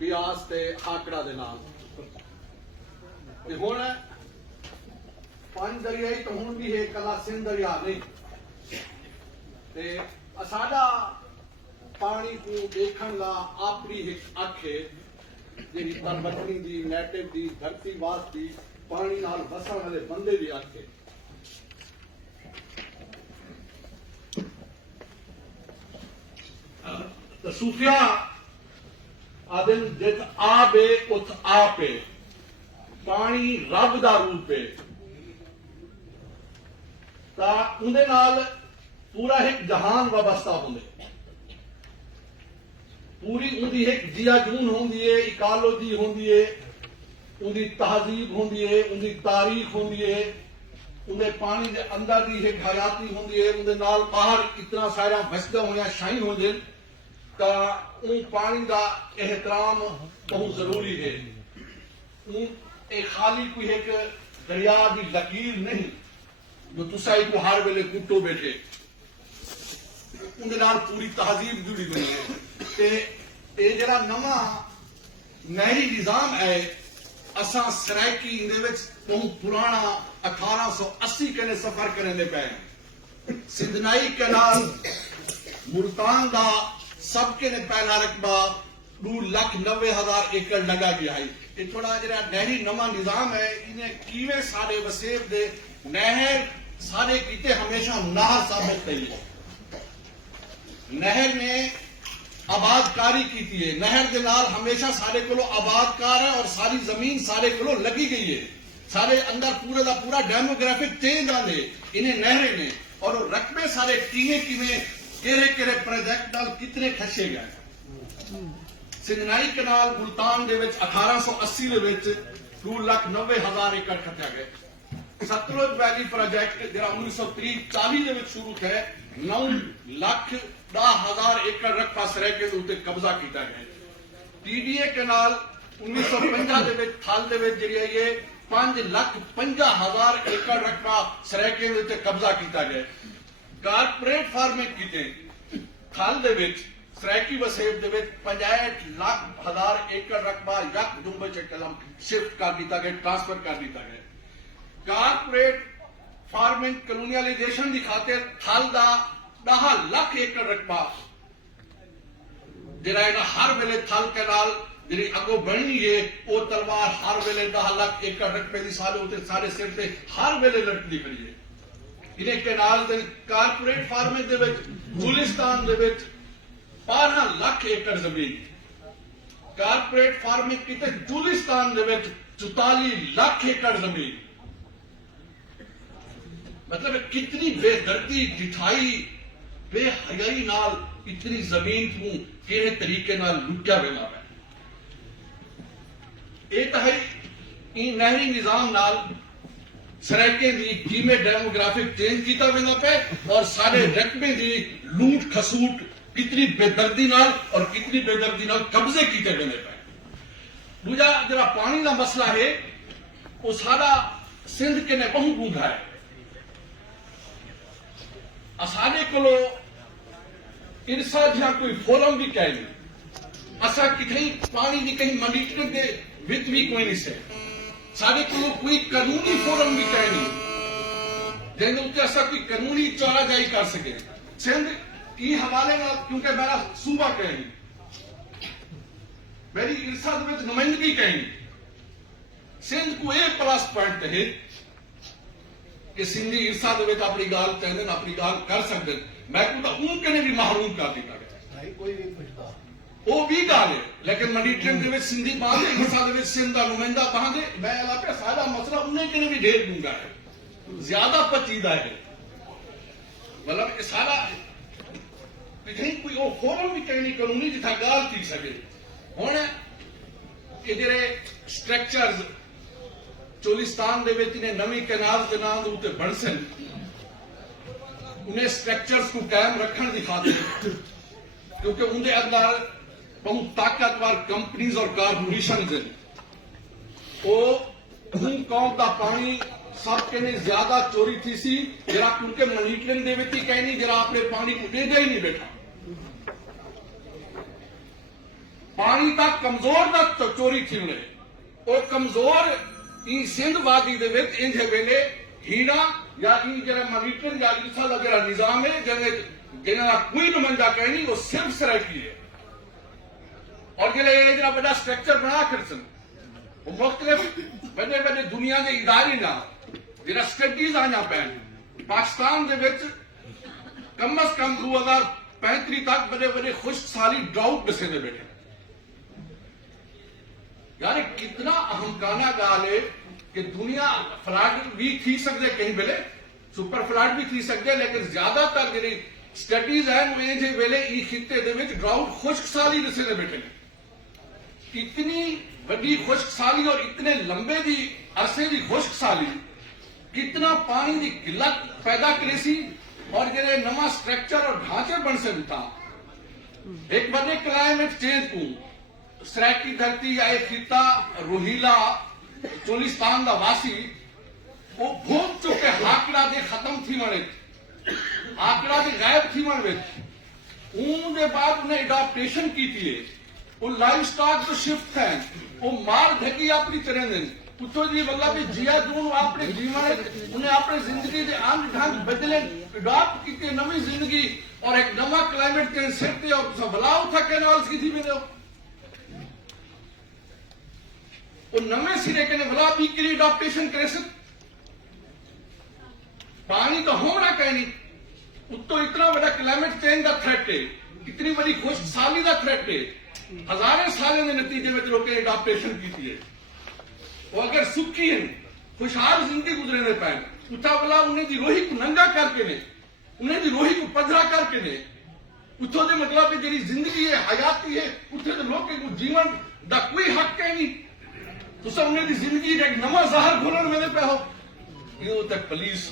ਬਿਆਸ ਤੇ ਆਕੜਾ ਦੇ ਨਾਲ ਤੇ ਹੁਣ ਪੰਜ ਦਰਿਆਈ ਤਾਂ ਹੁਣ ਵੀ ਹੈ ਕਲਾ ਸਿੰਧ ਦਰਿਆ नहीं ਤੇ ਸਾਡਾ पानी को देखण ला आपरी एक अख है जी तरबतनी दी नेटिव दी धरती वास दी पानी नाल बसण वाले बंदे दी अख है तो सूफिया आदन जित आबे उत आपे पानी रब दा रूप है ता उंदे नाल पूरा एक जहान वाबस्ता होंदे पूरी उनकी एक जिया जून होंदी है इकालोजी होंदी है उनकी तहजीब होंदी है उनकी तारीख होंदी है उनके पानी के अंदर की एक हयाती होंदी है उनके नाल बाहर इतना सारा वसदा होया शाही होंदे ता उन पानी का एहतराम बहुत जरूरी है उन एक खाली कोई एक दरिया की लकीर नहीं जो तुसा को हर वेले कुटो बैठे उनके नाल पूरी तहजीब जुड़ी हुई है ते जरा नवा नहरी निजाम है असा सरायकी बहुत पुराना 1880 कने सफर करने पे सिंधनाई कैनाल मुल्तान का सबके ने पहला रकबा 2,90,000 एकड़ लगा गया है ये थोड़ा जरा नहरी नवा निजाम है इन्हें कीवे सारे वसेब दे नहर सारे कीते हमेशा नहर साबित करी नहर ने आबादकारी की थी नहर के नाल हमेशा सारे को आबादकार है और सारी जमीन सारे को लगी गई है सारे अंदर पूरे का पूरा डेमोग्राफिक चेंज आने इन्हें नहरें ने और रकबे सारे किरे प्रोजेक्ट नाल कितने खसे गए सिंधनाई कैनाल मुल्तान दे विच 1880 दे विच 2,90,000 एकड़ खत्या गए सतलुज वैली प्रोजेक्ट जरा 1930-40 दे विच शुरू थे 9,10,000 एकड़ रकबा सरायके दे उत्ते कब्जा किया गया टीडीए कैनाल 1950 दे विच थल दे विच जिहड़ी है 5,50,000 एकड़ रकबा सरायके दे उत्ते कब्जा किया गया कारपोरेट फार्मिंग कीते थल दे विच सरायकी वसेब दे विच 65,00,000 एकड़ रकबा यकदम कलम शिफ्ट कर दिया गया ट्रांसफर कर दिया गया कारपोरेट फार्मिंग कलोनियलाइजेशन की खातिर थल का 10 लाख एकड़ रकबा जरा हर वेले थल के नाल जी अगो बननी है वो तलवार हर वेले 10 लाख एकड़ रकबे की सारे सिर से हर वेले लटकती खड़ी है इन्हें कैनाल कारपोरेट फार्मिंग दे विच गुलिस्तान दे विच 12 लाख एकड़ जमीन कारपोरेट फार्मिंग की गुलिस्तान दे विच 44 लाख एकड़ जमीन मतलब कितनी बेदर्दी डिठाई बेहयाई नाल इतनी जमीन को किहड़े तरीके नाल लुटिया वेंदा है ये तो है नहरी निजाम नाल सरायके दी किवें डेमोग्राफिक चेंज किया वेंदा पे और सारे रकबे दी लूट खसूट कितनी बेदर्दी नाल और कितनी बेदर्दी नाल कब्जे किए वेंदे पे दूजा जरा पानी का मसला है वो सारा सिंध के ने बहुत गूंगा है असाने को इरसा जहा कोई फोरम भी कह नहीं असा कहीं पानी की कहीं मॉनिटरिंग के विच भी कोई नहीं से सारे को कोई कानूनी फोरम भी कह नहीं जिन्हें उत्ते असा कोई कानूनी चौराजाई कर सके सिंध की हवाले ना क्योंकि मेरा सूबा कह नहीं मेरी इरसा नुमाइंदगी कह नहीं सिंध को एक प्लस पॉइंट है कि सिंधी इरसा अपनी गाल कहते अपनी गाल कर सकते मैं उनके भी महरूम कर दिया गया वो भी गाल है लेकिन मॉनिटरिंग सिंधी बांधे इरसा सिंध का नुमाइंदा बांधे मैं पे सारा मसला उन्हें भी ढेर दूंगा है ज्यादा पचीदा है मतलब ये सारा कहीं कोई वो फोरम भी कहीं कानूनी जिथा गाल थी सके हुण ये जेडे स्ट्रक्चर्स चोलिस्तान दे विच ने नवी कैनाल के नाम दे उत्ते बण सन उन्हें स्ट्रक्चर्स को कायम रखने की खातिर क्योंकि उनके अंदर बहुत ताकतवर कंपनीज और कारपोरेशन हैं वो कौम का पानी सब कहने ज्यादा चोरी थी सी जरा उनके मॉनिटरिंग दे विच ही कहनी जरा अपने पानी को देगा ही नहीं बैठा पानी का कमजोर दा चोरी थी उन्हें वो कमजोर ई सिंध वादी दे विच इंज वेले हीरा या ई जरा मॉनिटरिंग या इसा दा जरा निजाम है जिन्हें कोई नुमाइंदा कहनी वो सिर्फ सराइकी है और जिले जरा बड़ा स्ट्रक्चर बना कर सन वो मुख्तलिफ बड़े बड़े दुनिया के इदारे ना जरा स्टडीज आना पैन पाकिस्तान दे विच कम अज कम 2035 तक बड़े बड़े खुश्क साली ड्राउट दसे दे बैठे यार कितना अहमकाना गाल है कि दुनिया फ्लड भी थी सकते कहीं वेले सुपर फ्लड भी थी सकते लेकिन ज्यादातर जी स्टडीज है वो वेले ई खिते दे विच ड्राउट खुश्क साली दसे दे बैठे इतनी बड़ी खुश्क साली और इतने लंबे दी अरसे की खुश्क साली कितना पानी की किल्लत पैदा करे सी और जेरे नवा स्ट्रक्चर और ढांचे बन सकता एक बड़े क्लाइमेट चेंज को सराकी धरती या एक खिता रोहिला चोलिस्तान का वासी वो भोग चुके आंकड़ा दे खत्म थी मने आंकड़ा दे गायब थी मन विच ऊन दे बाद उन्हें अडॉप्टेशन की थी वो लाइफ स्टॉक जो शिफ्ट है वो मार धकी अपनी तरह ने पुछो जी मतलब भी जिया जून अपने जीवन उन्हें अपने जिंदगी के आम ढंग बदले अडॉप्ट की नवी जिंदगी और एक नवा क्लाइमेट चेंज सेट और भलाउ था कैनाल्स की थी मेरे वो नवे सिरे के भला भी के लिए अडॉप्टेशन करे सक पानी तो होना कहनी उत्तो इतना बड़ा क्लाइमेट चेंज का थ्रेट है इतनी बड़ी खुश्क साली का थ्रेट है हजारों सालों के नतीजे में लोग अडॉप्टेशन की थी वो अगर सुखी है खुशहाल जिंदगी गुजरे ने पाए उठा बोला उन्हें दी रोही को नंगा करके ने उन्हें दी रोही को पधरा करके ने उठो दे मतलब जी जिंदगी है हयाती है उठे तो लोग के जीवन का कोई हक है नहीं तो सब उन्हें दी जिंदगी एक नवा जहर घोलन मेरे पे हो ये तक पुलिस